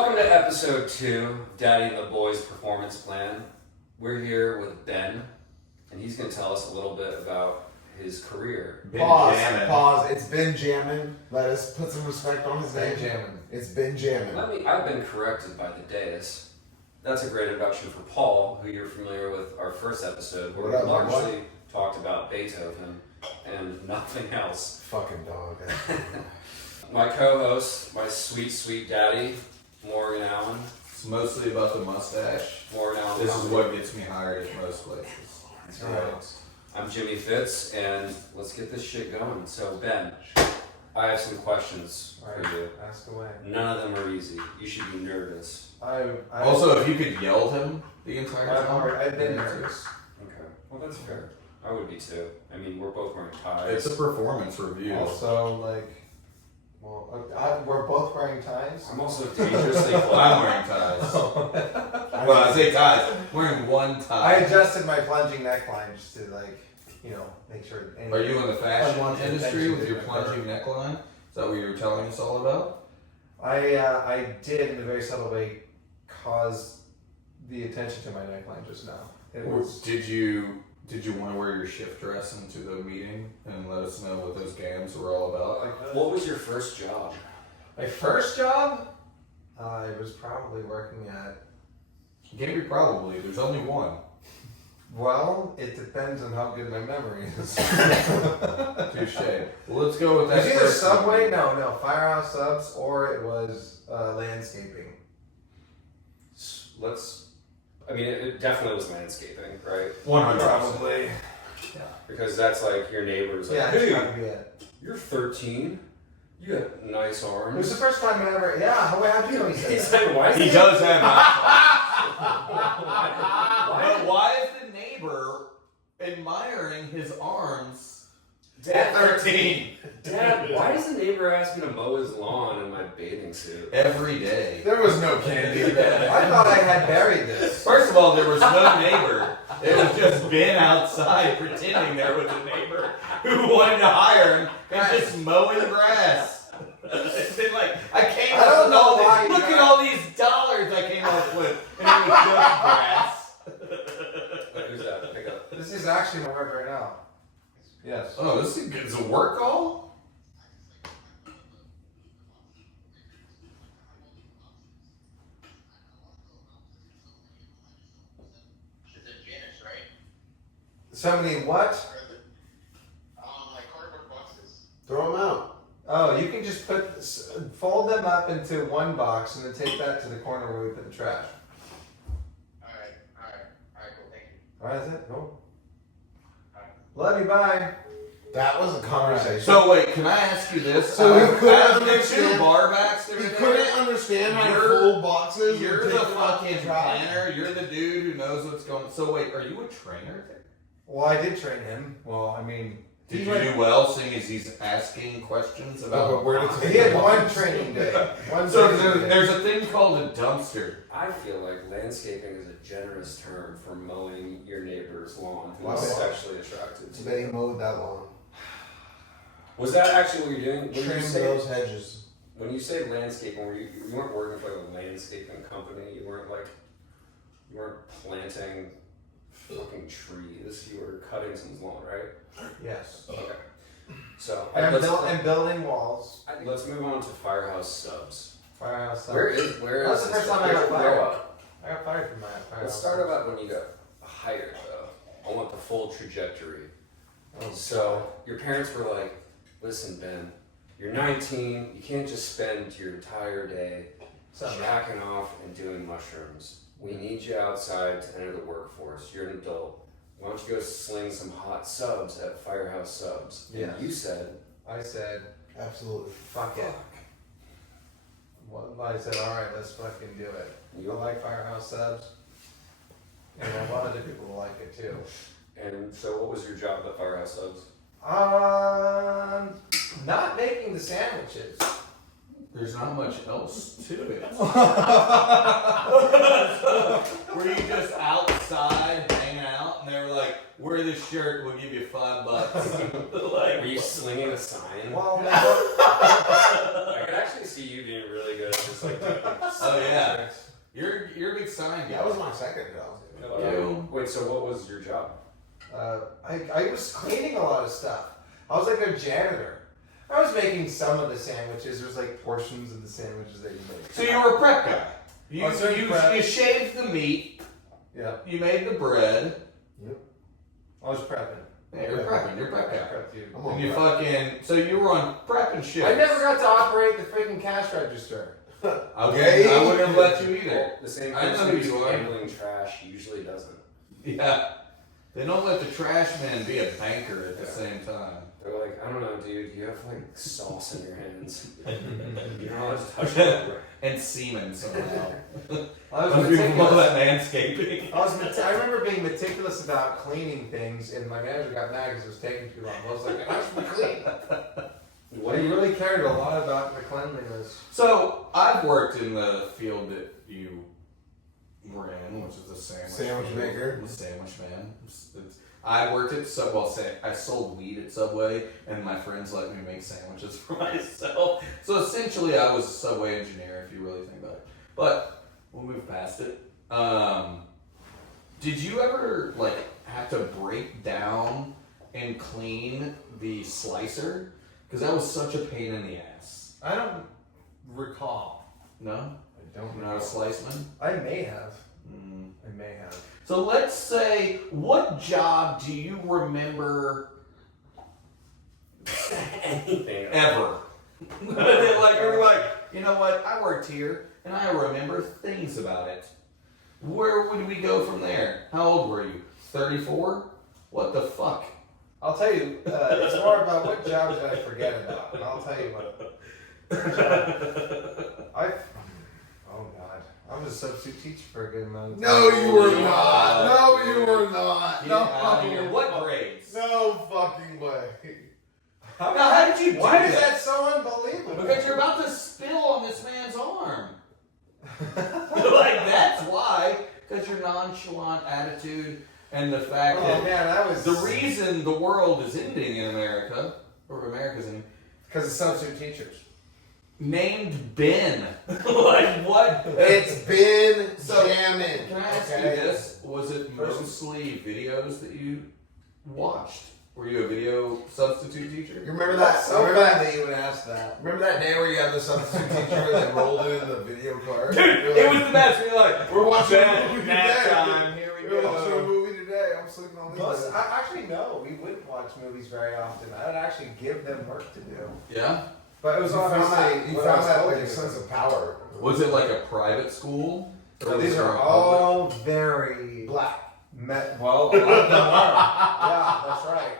welcome to episode 2 of Daddy and the Boys Performance Plan. We're here with Ben, and he's going to tell us a little bit about his career. Pause. It's been jamming. Let us put some respect on his name. It's been jamming. I've been corrected by the dais. That's a great introduction for Paul, who you're familiar with our first episode, where we largely talked about Beethoven and nothing else. Fucking dog. My co-host, my sweet, sweet daddy, Morgan Allen. It's mostly about the mustache. Morgan Allen. This is what gets me hired at most places. That's right. I'm Jimmy Fitz, and let's get this shit going. So, Ben, I have some questions for you. Ask away. None of them are easy. You should be nervous. Also, if you could yell at him the entire time. I've been nervous. Okay. Well, that's fair. I would be too. I mean, we're both wearing ties. It's a performance review. Also, we're both wearing ties. I'm also dangerously close. I'm wearing ties. Well, I say ties. I'm wearing one tie. I adjusted my plunging neckline just to make sure. Are you in the fashion industry with your plunging? plunging neckline? Is that what you were telling us all about? I did in a very subtle way cause the attention to my neckline just now. Did you want to wear your shift dress into the meeting and let us know what those games were all about? What was your first job? My first job? I was probably working at... Can't be probably. There's only one. Well, it depends on how good my memory is. Touche. Well, let's go with that. It was either first Subway, one. no, Firehouse Subs, or it was landscaping. It definitely was landscaping, right? 100%. Probably. Yeah. Because that's like your neighbors. Like, Yeah, hey, that's gotta be it. you're 13. You have nice arms. It was the first time I ever. Yeah, how'd you know he said He's that? like, why is He that? does have nice arms. But why is the neighbor admiring his arms Dad, at 13? Dad, why does the neighbor ask me to mow his lawn in my bathing suit? Every day. There was no candy there. I thought I had buried this. First of all, there was no neighbor. It was just Ben outside pretending there was a neighbor who wanted to hire him and just mowing grass. It's been like, I don't know why you look at guys- all these dollars I came up with, and it was just grass. Who's that? Pick up. This is actually my work right now. Yes. Oh, this is a work call? Somebody what? Like cardboard boxes. Throw them out. Oh, you can just fold them up into one box and then take that to the corner where we put the trash. Alright, cool, thank you. Alright, that's it? Cool. Love you, bye. That was a conversation. So wait, can I ask you this? So we couldn't out of the understand- two bar backs that He were couldn't there, understand how to You're- full boxes. You're and the take them out fucking to dry. planner. You're the dude who knows what's going on. So wait, are you a trainer there? Well, I did train him. Well, I mean, Did you do well, seeing as he's asking questions Oh, about but where did he had one training day. So there's a thing called a dumpster. I feel like landscaping is a generous term for mowing your neighbor's lawn who Wow. is sexually attracted I to bet you. he mowed that lawn. Was that actually what you're doing? Trimmed those hedges. When you say landscaping, you weren't working for like a landscaping company. You weren't planting fucking trees. You were cutting someone's lawn, right? Yes. Okay. So And building walls. I think let's move on to Firehouse Subs. Firehouse Subs. Where is That's the this? first time I Where got did you fired. grow up? I got fired from that. Firehouse Let's start Subs. about when you got hired, though. I want the full trajectory. Oh, So your parents were like, "Listen, Ben, you're 19. You can't just spend your entire day Something. jacking off and doing mushrooms. We need you outside to enter the workforce. You're an adult. Why don't you go sling some hot subs at Firehouse Subs?" And Yes. you said, I said, Absolutely. fuck it. Well, I said, alright, let's fucking do it. You- I like Firehouse Subs. And a lot of other people will like it too. and so what was your job at Firehouse Subs? Not making the sandwiches. There's not much else to it. Were you just outside hanging out, and they were like, "Wear this shirt, we'll give you $5." Were you slinging a sign? Well, I could actually see you being really good at just like doing Oh yeah, you're a big sign guy. That was my second job. Wait, so what was your job? I was cleaning a lot of stuff. I was like a janitor. I was making some of the sandwiches. There's like portions of the sandwiches that you make. So you were a prep guy. You You shaved the meat. Yeah. You made the bread. Yep. I was prepping. Yeah, you're prepping. You're a prep guy. Prep dude. I'm on And you prep. fucking so you were on prep and shit. I never got to operate the freaking cash register. I wouldn't have let you either. Well, the same I know person who who's you are. handling trash usually doesn't. Yeah. They don't let the trash man be a banker at the same time. They're like, I don't know, dude. You have like sauce in your hands. You're not allowed to touch it. And semen somehow. I was Some people call meticulous. that manscaping. I remember being meticulous about cleaning things, and my manager got mad because it was taking too long. I was like, it has to be clean. What He really cared a lot about the cleanliness. So I've worked in the field that you were in, which is the sandwich Sandwich maker. The sandwich man. I worked at Subway. I sold weed at Subway, and my friends let me make sandwiches for myself. So essentially, I was a Subway engineer, if you really think about it. But we'll move past it. Did you ever like have to break down and clean the slicer? Because that was such a pain in the ass. I don't recall. No, I don't you're not a sliceman. I may have. Mm. I may have. So let's say, what job do you remember anything ever? Like you're like, you know what? I worked here, and I remember things about it. Where would we go from there? How old were you? 34? What the fuck? I'll tell you, it's more about what jobs did I forget about. And I'll tell you what. Oh God. I was a substitute teacher for a good amount of time. No, you were not. No, you were not. Get No out of fucking here. What grades? No fucking way. Now, how did you do Why is that? that so unbelievable? Because you're about to spill on this man's arm. Like, that's why. Because your nonchalant attitude and the fact Oh that man, that was the reason the world is ending in America, or America's ending, because of substitute teachers. named Ben. Like, what? It's been So, jamming. Can I ask you this? Was it mostly videos that you watched? Were you a video substitute teacher? You remember that? So remember bad that? that you would ask that. Remember that day where you had the substitute teacher that rolled into the video card? Dude, it was the best. We were like, We're watching a Ben, movie nap today. time. Here we We're watching a go. movie today. I'm sleeping on these. Most, actually, no, we wouldn't watch movies very often. I would actually give them work to do. Yeah. But it was You found obviously that, you what I found was that told like a to do. sense of power. Was it like a private school? Or No, was these it are a all very Black. well. A lot of them are. Yeah, that's right.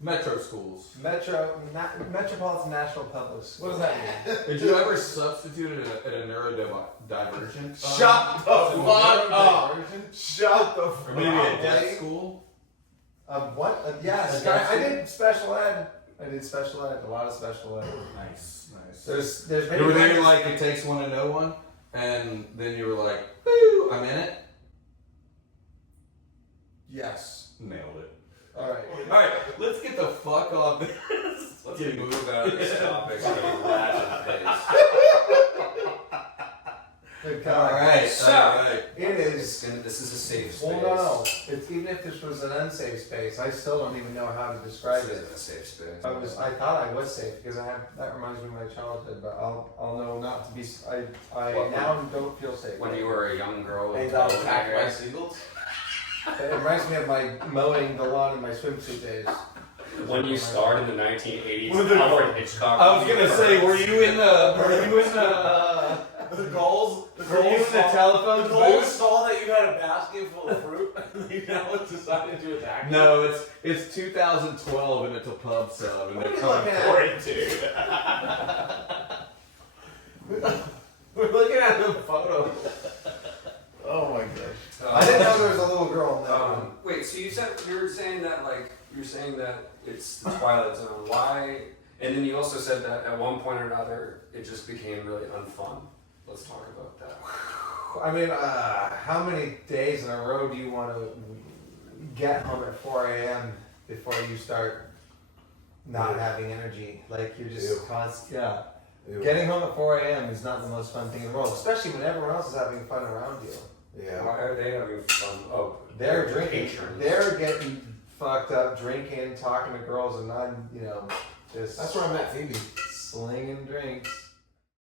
Metro schools. Metropolitan National Public School. What does that mean? Did you ever substitute at a neurodivergent? Shut the fuck up. Shut the Or fuck maybe up. a deaf school? What? Yes, I did special ed. I did special ed. A lot of special ed. Nice, nice. There's You were there like it takes one to know one, and then you were like, "Boo, I'm in it." Yes. Nailed it. All right. All right, let's get the fuck off this. Let's move out of this topic so we can ratchet pace. Good All God. right, So- all right. It is. This is a safe space. Well, no. It's even if this was an unsafe space, I still don't even know how to describe This it. is a safe space. I thought I was safe because that reminds me of my childhood, but I'll know not to be. I What, now don't feel safe. When you were a young girl Hey, with that was long attacked hair. by seagulls. It reminds me of my mowing the lawn in my swimsuit days. When you starred in the 1980s With the- Alfred Hitchcock. I was gonna say, were you in the The goals? were you in the telephone The goals booth? saw that you had a basket full of fruit and you now decided to attack you? No, it's 2012 and it's a pub sub and What they're are you coming looking at? for it too. We're looking at the photo. Oh my gosh. I didn't know there was a little girl in that one. Wait, so you're saying that it's the Twilight Zone. Why? And then you also said that at one point or another it just became really unfun. Let's talk about that. I mean, how many days in a row do you want to get home at 4 a.m. before you start not having energy? Like you're just constant. Yeah. Ew. Getting home at 4 a.m. is not the most fun thing in the world, especially when everyone else is having fun around you. Yeah. Why are they having fun? Oh, They're drinking. patrons. They're getting fucked up, drinking, talking to girls, and not, just That's where I met Phoebe. slinging drinks.